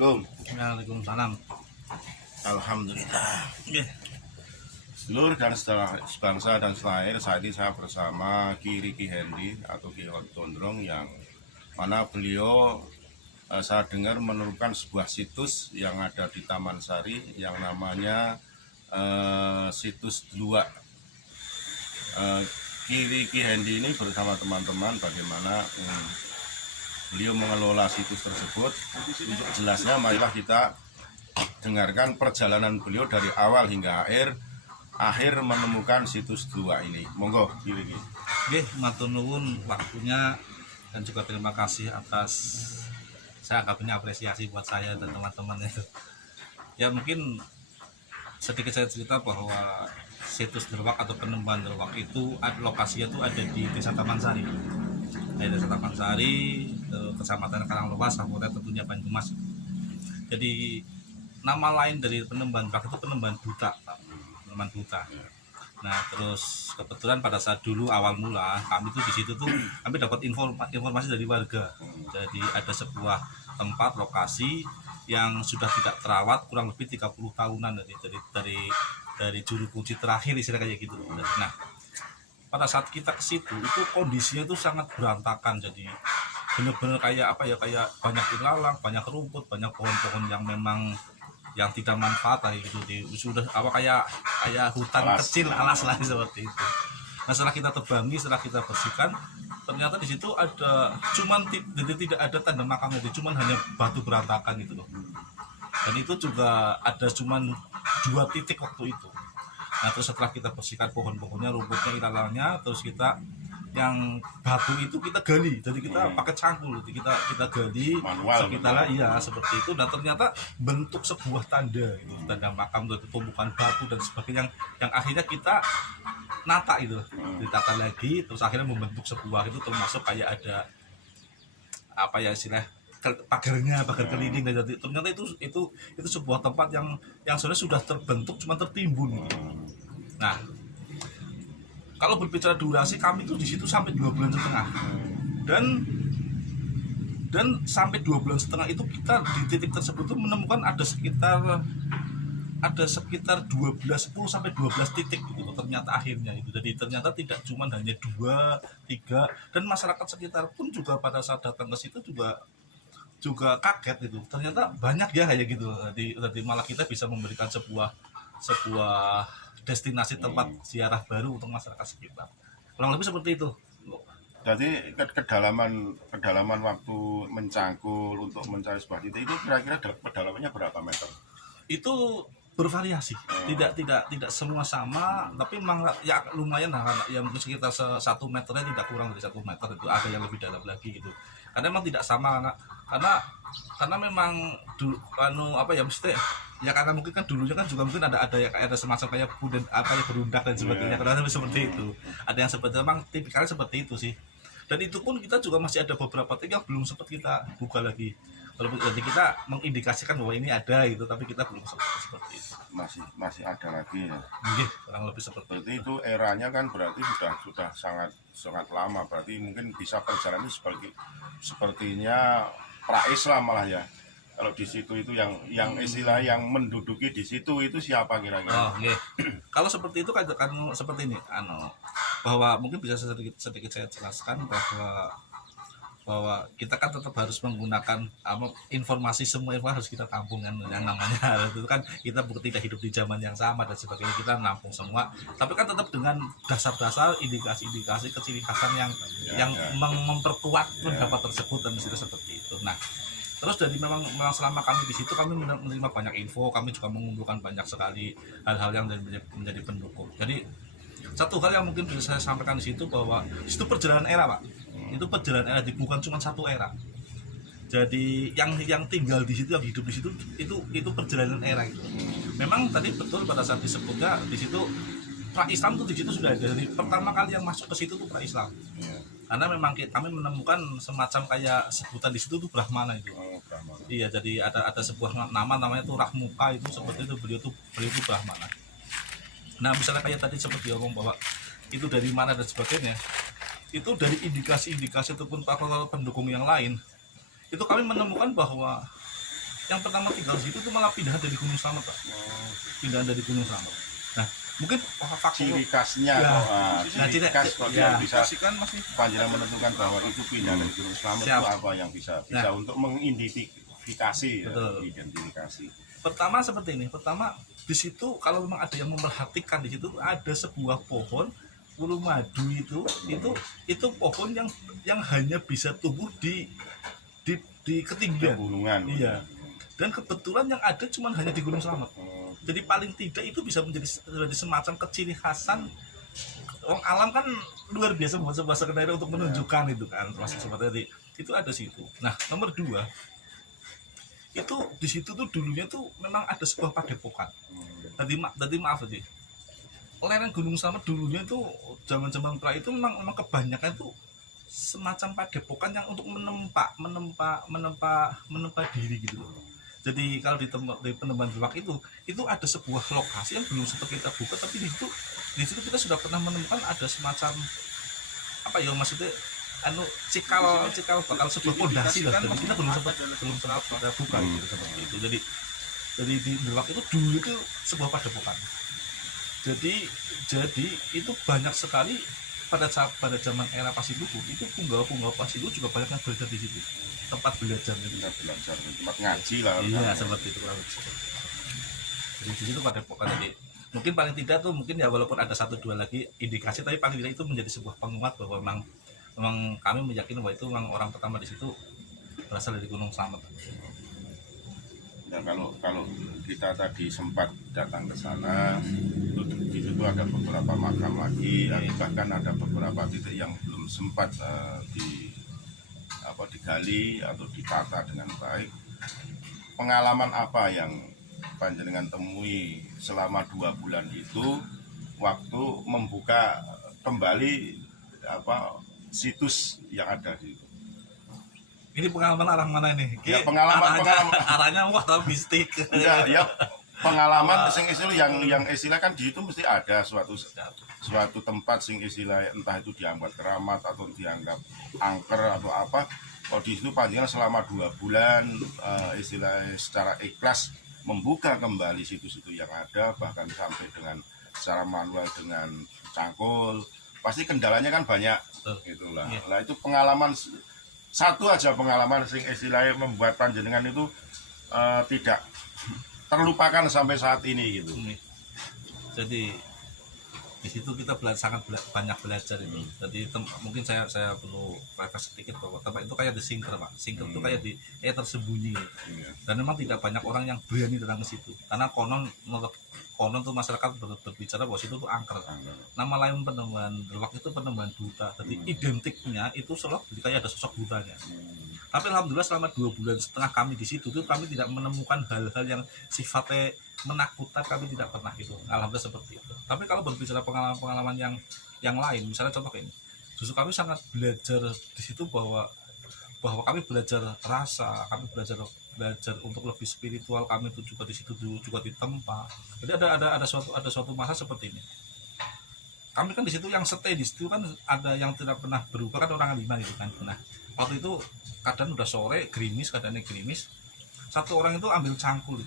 Assalamualaikum. Waalaikumsalam. Alhamdulillah. Nggih. Seluruh dan sebangsa dan selain saat ini saya bersama Ki Riki Hendy atau Ki Gondrong yang mana beliau saya dengar menemukan sebuah situs yang ada di Taman Sari yang namanya situs Dluwak. Ki Riki Hendy ini bersama teman-teman bagaimana beliau mengelola situs tersebut. Untuk jelasnya marilah kita dengarkan perjalanan beliau dari awal hingga akhir menemukan situs Dluwak ini. Monggo Ki Riki. Nggih, matur nuwun waktunya dan juga terima kasih atas saya anggapnya apresiasi buat saya dan teman-teman itu. Ya mungkin sedikit saya cerita bahwa situs Dluwak atau penemban Dluwak itu lokasinya tuh ada di Desa Taman Sari. Desa Taman Sari, Kecamatan Karanglewas, Kabupaten tentunya Banyumas. Jadi nama lain dari penemban Dluwak itu penemban buta, penemban buta. Nah terus kebetulan pada saat dulu awal mula kami tuh di situ tuh kami dapat informasi dari warga. Jadi ada sebuah tempat lokasi yang sudah tidak terawat kurang lebih 30 tahunan dari juru kunci terakhir istilah kayak gitu. Nah pada saat kita ke situ itu kondisinya itu sangat berantakan, jadi benar-benar kayak apa ya, kayak banyak ilalang, banyak rumput, banyak pohon-pohon yang memang yang tidak manfaat kayak gitu, sudah apa kayak hutan kecil alas lah seperti itu. Nah setelah kita tebangi, setelah kita bersihkan, ternyata di situ ada jadi tidak ada tanda makamnya, cuman hanya batu berantakan gitu loh. Dan itu juga ada cuman 2 titik waktu itu. Nah terus setelah kita bersihkan pohon-pohonnya, rumputnya, ilalangnya, terus kita yang batu itu kita gali, jadi kita pakai cangkul, kita gali sekitarnya, iya seperti itu. Dan ternyata bentuk sebuah tanda itu, tanda makam itu, tumpukan batu dan sebagainya yang akhirnya kita nata itu, ditata lagi, terus akhirnya membentuk sebuah itu, termasuk kayak ada apa ya istilah pagar keliling. Dan jadi ternyata itu sebuah tempat yang sebenarnya sudah terbentuk, cuma tertimbun. Nah kalau berbicara durasi, kami tuh di situ sampai 2,5 bulan, dan sampai 2,5 bulan itu kita di titik tersebut tuh menemukan ada sekitar 10 sampai 12 titik gitu ternyata akhirnya itu. Jadi ternyata tidak cuma hanya 2, 3, dan masyarakat sekitar pun juga pada saat datang ke situ juga kaget gitu, ternyata banyak ya kayak gitu. Jadi malah kita bisa memberikan sebuah destinasi tempat ziarah baru untuk masyarakat sekitar. Kurang lebih seperti itu. Jadi kedalaman waktu mencangkul untuk mencari sebuah titik itu kira-kira kedalamannya berapa meter? Itu bervariasi, tidak semua sama, tapi memang ya lumayan lah, ya mungkin sekitar 1 meternya, tidak kurang dari 1 meter itu. Ada yang lebih dalam lagi gitu, karena memang tidak sama, karena memang mesti ya, karena mungkin kan dulunya kan juga mungkin ada semacam kayak berundak dan sebagainya, karena seperti itu. Ada yang seperti, memang tipikalnya seperti itu sih. Dan itu pun kita juga masih ada beberapa titik yang belum sempat kita buka lagi. Jadi kita mengindikasikan bahwa ini ada gitu, tapi kita belum seperti itu. Masih ada lagi ya. Kurang lebih seperti itu. Eranya kan berarti sudah sangat lama. Berarti mungkin bisa perjalanan sepertinya pra-Islam malah ya. Kalau di situ itu yang istilah yang menduduki di situ itu siapa kira-kira? Kalau seperti itu kan seperti ini, bahwa mungkin bisa sedikit saya jelaskan bahwa kita kan tetap harus menggunakan semua informasi harus kita tampung kan, yang namanya itu kan kita tidak hidup di zaman yang sama dan sebagainya, kita nampung semua, tapi kan tetap dengan dasar-dasar indikasi keciri khasan yang memperkuat pendapat tersebut dan seperti itu. Nah terus dari memang selama kami di situ kami menerima banyak info, kami juga mengumpulkan banyak sekali hal-hal yang menjadi pendukung. Jadi satu hal yang mungkin bisa saya sampaikan di situ, bahwa itu perjalanan era, Pak. Itu perjalanan era, bukan cuma satu era. Jadi yang tinggal di situ, yang hidup di situ, itu perjalanan era itu. Memang tadi betul pada saat disebutnya di situ pra-Islam tuh di situ sudah ada. Jadi pertama kali yang masuk ke situ tuh pra-Islam. Karena memang kami menemukan semacam kayak sebutan di situ tuh Brahmana itu. Iya, jadi ada sebuah namanya tuh Rahmuka itu, seperti itu, beliau itu Brahmana. Nah misalnya kayak tadi seperti ngomong bahwa itu dari mana dan sebagainya, itu dari indikasi-indikasi ataupun faktor pendukung yang lain, itu kami menemukan bahwa yang pertama tinggal di situ tuh malah pindahan dari Gunung Slamet, Pak. Pindahan dari Gunung Slamet. Nah, mungkin faktor Ciri khasnya, Ya. ciri Nah, khas kok ya. yang bisa panjenengan menentukan bahwa itu pindah dari Gunung Slamet Siap. itu apa yang bisa untuk mengidentifikasi, Betul. identifikasi. Pertama seperti ini. Pertama di situ kalau memang ada yang memerhatikan, di situ ada sebuah pohon bulu madu itu pohon yang hanya bisa tumbuh di ketinggian. Pegunungan. Iya. Dan kebetulan yang ada cuma hanya di Gunung Slamet. Jadi paling tidak itu bisa menjadi semacam keciri khasan. Orang alam kan luar biasa membuat sebuah skenario untuk menunjukkan itu kan, termasuk seperti tadi. Itu ada situ. Nah, nomor 2 itu di situ tuh dulunya tuh memang ada sebuah padepokan. Tadi maaf tadi. Lereng Gunung Slamet dulunya tuh zaman-zaman pra itu memang kebanyakan tuh semacam padepokan yang untuk menempa diri gitu loh. Jadi kalau di Penebangan Berwak itu ada sebuah lokasi yang belum sempat kita buka, tapi di situ kita sudah pernah menemukan ada semacam apa ya maksudnya cikal bakal sebuah pondasi lah, tapi kita belum sempat kita buka gitu, seperti itu. Jadi di Berwak itu dulu itu sebuah padepokan. Jadi itu banyak sekali pada zaman era Pasiluku itu punggawa Pasiluku juga banyak yang belajar di situ, tempat belajar gitu. Tempat ngaji lah. Iya, seperti itu kurang lebih. Jadi di situ padepokan. Jadi mungkin paling tidak tuh mungkin ya walaupun ada 1-2 lagi indikasi, tapi paling tidak itu menjadi sebuah penguat bahwa memang kami meyakini bahwa itu memang orang pertama di situ berasal dari Gunung Slamet. Nah, kalau kita tadi sempat datang ke sana, di situ ada beberapa makam lagi, bahkan ada beberapa titik yang belum sempat digali atau ditata dengan baik. Pengalaman apa yang panjenengan temui selama 2 bulan itu waktu membuka kembali situs yang ada di situ? Ini pengalaman arah mana ini? Ya, pengalaman. Arahnya wah tapi mistik. Enggak, ya pengalaman sing istilah yang istilah kan di situ mesti ada suatu tempat sing istilah entah itu dianggap keramat atau dianggap angker atau apa. Kalau di situ panjenengan selama 2 bulan istilah secara ikhlas membuka kembali situs-situs yang ada, bahkan sampai dengan secara manual dengan cangkul, pasti kendalanya kan banyak. Itulah. Nah, itu pengalaman satu aja pengalaman sing istilahnya membuat panjenengan itu tidak terlupakan sampai saat ini gitu. Jadi di situ kita sangat banyak belajar ini. Jadi mungkin saya perlu refresh sedikit bahwa tempat itu kayak di Singker, Pak. Singker itu kayak tersembunyi. Dan memang tidak banyak orang yang berani datang ke situ. Karena konon tuh masyarakat berbicara bahwa situ tuh angker. Nama lain Penebangan Berwak itu Penebangan Buta. Jadi identiknya itu seolah kayak ada sosok butanya. Tapi alhamdulillah selama 2 bulan setengah kami di situ tuh kami tidak menemukan hal-hal yang sifatnya menakutkan, kami tidak pernah gitu. Alhamdulillah seperti itu. Tapi kalau berbicara pengalaman yang lain, misalnya contoh ini, justru kami sangat belajar di situ bahwa kami belajar rasa, kami belajar untuk lebih spiritual, kami itu juga di situ juga ditempa. Jadi ada suatu masa seperti ini. Kami kan di situ yang stay di situ kan ada yang tidak pernah berubah kan orang 5 gitu kan. Nah, waktu itu kadang udah sore gerimis, kadangnya gerimis. Satu orang itu ambil cangkul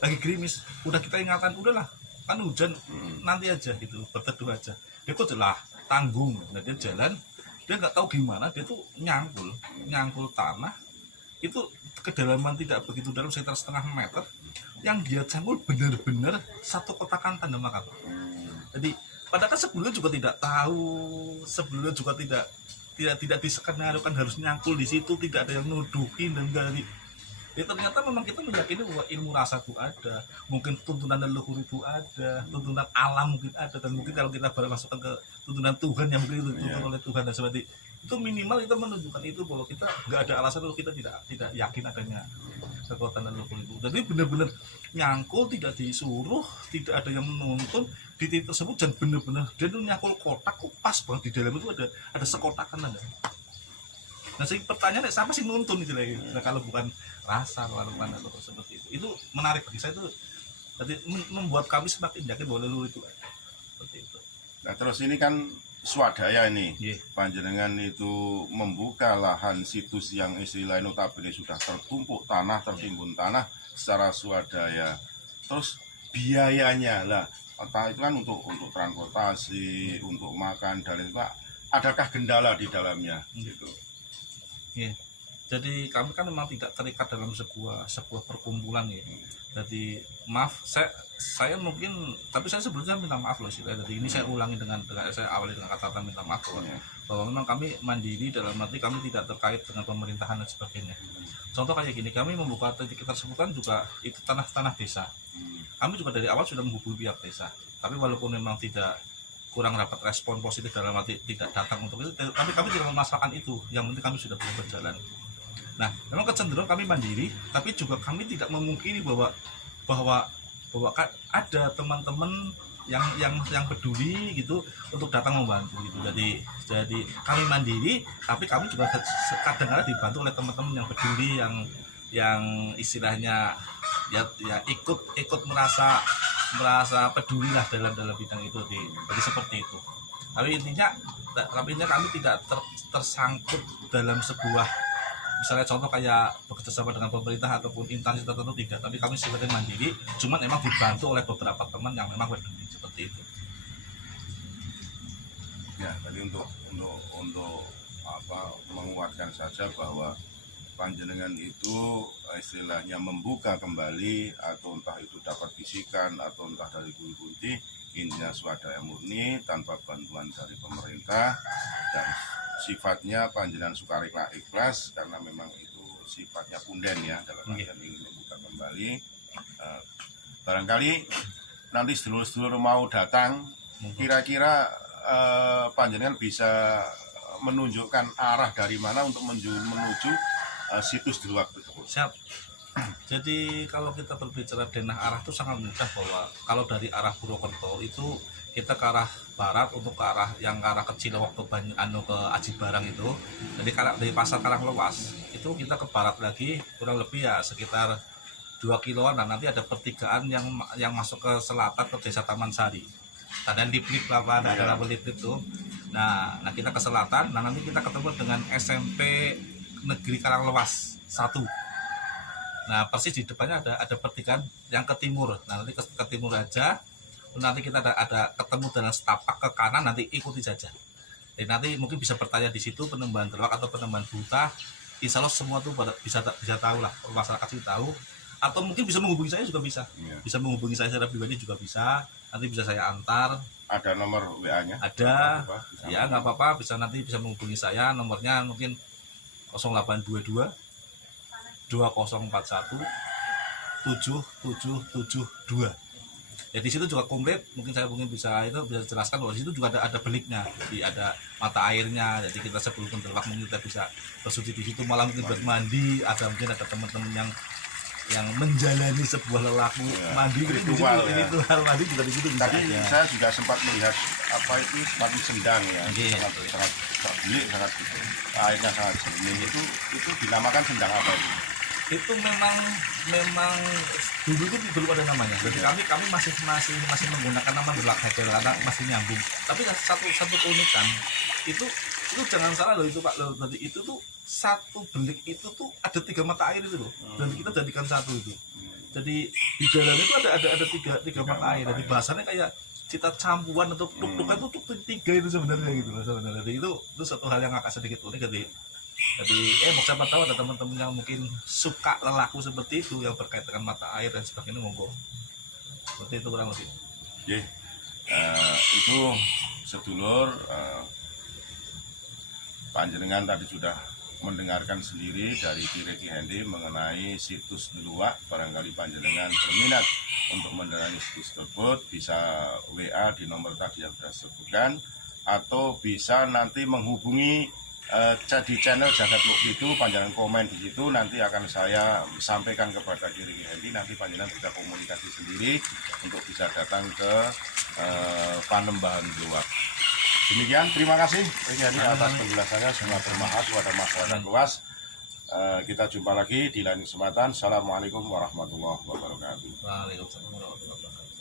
lagi gerimis, udah kita ingatkan udahlah kan hujan nanti aja gitu, berteduh aja. Dia kok lah tanggung, nah, dia jalan, dia nggak tahu gimana, dia tuh nyangkul tanah itu kedalaman tidak begitu dalam, sekitar setengah meter. Yang dia cangkul benar-benar satu kotakan tanda makam. Jadi padahal kan sebelumnya juga tidak diskenario harus nyangkul di situ, tidak ada yang nuduhin dan dari. Ya ternyata memang kita meyakini bahwa ilmu rasa itu ada, mungkin tuntunan leluhur itu ada, tuntunan alam mungkin ada, dan mungkin kalau kita masukkan ke tuntunan Tuhan yang mungkin itu dituntun oleh Tuhan dan seperti itu, minimal itu menunjukkan itu bahwa kita nggak ada alasan kalau kita tidak yakin adanya kekuatan leluhur itu. Jadi benar-benar nyangkul, tidak disuruh, tidak ada yang menuntun di titik tersebut, dan benar-benar dia tuh nyangkul kotak kok pas banget, di dalam itu ada sekotakan ada. Nah, pertanyaannya siapa sih nuntun itu lagi? Nah, kalau bukan rasa atau seperti itu menarik bagi saya itu. Jadi membuat kami semakin yakin bahwa leluhur itu ada. Seperti itu. Nah, terus ini kan swadaya ini, Nggih. panjenengan itu membuka lahan situs yang istilahnya notabene sudah tertumpuk tanah, tertimbun tanah secara swadaya. Terus biayanya lah, entah itu kan untuk transportasi, untuk makan dan lain sebagainya. Adakah kendala di dalamnya? Gitu. Iya. Jadi kami kan memang tidak terikat dalam sebuah perkumpulan ya. Jadi maaf, saya mungkin, tapi saya sebelumnya minta maaf loh sih. Jadi ini saya ulangi dengan saya awali dengan kata-kata minta maaf bahwa memang kami mandiri dalam arti kami tidak terkait dengan pemerintahan dan sebagainya. Contoh kayak gini, kami membuka titik tersebut kan juga itu tanah-tanah desa. Kami juga dari awal sudah menghubungi pihak desa. Tapi walaupun memang kurang dapat respon positif dalam arti tidak datang untuk itu, tapi kami tidak memasalahkan itu. Yang penting kami sudah bisa berjalan. Nah, memang kecenderungan kami mandiri, tapi juga kami tidak memungkiri bahwa ada teman-teman yang peduli gitu untuk datang membantu gitu. Jadi kami mandiri, tapi kami juga kadang-kadang dibantu oleh teman-teman yang peduli yang istilahnya ya ikut merasa peduli lah dalam bidang itu. Jadi seperti itu. Tapi intinya kami tidak tersangkut dalam sebuah, misalnya contoh kayak bekerja sama dengan pemerintah ataupun instansi tertentu, tidak. Tapi kami sebenarnya mandiri, cuman memang dibantu oleh beberapa teman yang memang peduli seperti itu. Ya, tadi untuk menguatkan saja bahwa panjenengan itu istilahnya membuka kembali, atau entah itu dapat bisikan atau entah dari budi intinya swadaya murni tanpa bantuan dari pemerintah, dan sifatnya panjenengan sukarela ikhlas karena memang itu sifatnya punden ya, dalam artian ingin membuka kembali. Barangkali nanti sedulur-sedulur mau datang, kira-kira panjenengan bisa menunjukkan arah dari mana untuk menuju situs Deluak tersebut. Siap. Jadi kalau kita berbicara denah arah itu sangat mudah, bahwa kalau dari arah Purwokerto itu kita ke arah barat untuk ke arah ke Cilewok, ke Aji Barang itu. Jadi dari pasar Karanglewas itu kita ke barat lagi kurang lebih ya sekitar 2 kiloan. Nah, nanti ada pertigaan yang masuk ke selatan ke Desa Taman Sari. Ada lip-lip apa, ada label lip-lip tuh. Nah, kita ke selatan. Nah, nanti kita ketemu dengan SMP Negeri Karanglewas 1. Nah, persis di depannya ada pertigaan yang ke timur. Nah, nanti ke timur aja. Nanti kita ada ketemu dengan setapak ke kanan, nanti ikuti saja. Jadi nanti mungkin bisa bertanya di situ, Penembahan Deluak atau Penembahan Buta. Insya Allah semua tuh bisa tahu lah, masyarakat sih tahu. Atau mungkin bisa menghubungi saya juga bisa. Bisa menghubungi saya secara pribadi juga bisa. Nanti bisa saya antar. Ada nomor WA-nya? Ada. Ya, nggak apa-apa. Nanti bisa menghubungi saya. Nomornya mungkin 0822 2041 7772. Ya, di situ juga komplit. Mungkin saya bisa jelaskan bahwa di situ juga ada beliknya, jadi ada mata airnya. Jadi kita sebelum Deluak mungkin kita bisa bersuci di situ, malam mungkin buat mandi. Mungkin ada teman-teman yang menjalani sebuah lelaku mandi ritual mandi juga di situ bisa. Tadi saya juga sempat melihat itu sepatu sendang ya, sangat belik, sangat gitu. Airnya sangat jernih. Itu dinamakan sendang apa itu? Itu memang dulu itu belum ada namanya. Jadi kami masih menggunakan nama Deluak Hedel karena masih nyambung. Tapi satu keunikan itu jangan salah loh itu Pak. Tadi itu tuh satu belik itu tuh ada 3 mata air itu loh. Dan kita jadikan satu itu. Jadi di dalam itu ada tiga mata air. Jadi bahasanya kayak cita campuran atau tuk-tukan itu tuh 3 itu sebenarnya gitu loh sebenarnya. Jadi itu satu hal yang agak sedikit unik. Jadi siapa tahu ada teman-teman yang mungkin suka lelaku seperti itu yang berkait dengan mata air dan sebagainya, monggo. Seperti itu kurang lebih. Itu sedulur, panjenengan tadi sudah mendengarkan sendiri dari Ki Hendy mengenai situs Deluak. Barangkali panjenengan berminat untuk mendatangi situs tersebut, bisa WA di nomor tadi yang sudah disebutkan, atau bisa nanti menghubungi di channel Jagat Luk itu. Panjenengan komen di situ, nanti akan saya sampaikan kepada Ki Hendy. Nanti panjenengan bisa komunikasi sendiri untuk bisa datang ke Panembahan Deluak. Demikian, terima kasih Ki Hendy atas penjelasannya, semoga bermanfaat kepada masyarakat luas. Kita jumpa lagi di lain kesempatan. Assalamualaikum warahmatullahi wabarakatuh. Waalaikumsalam warahmatullahi wabarakatuh.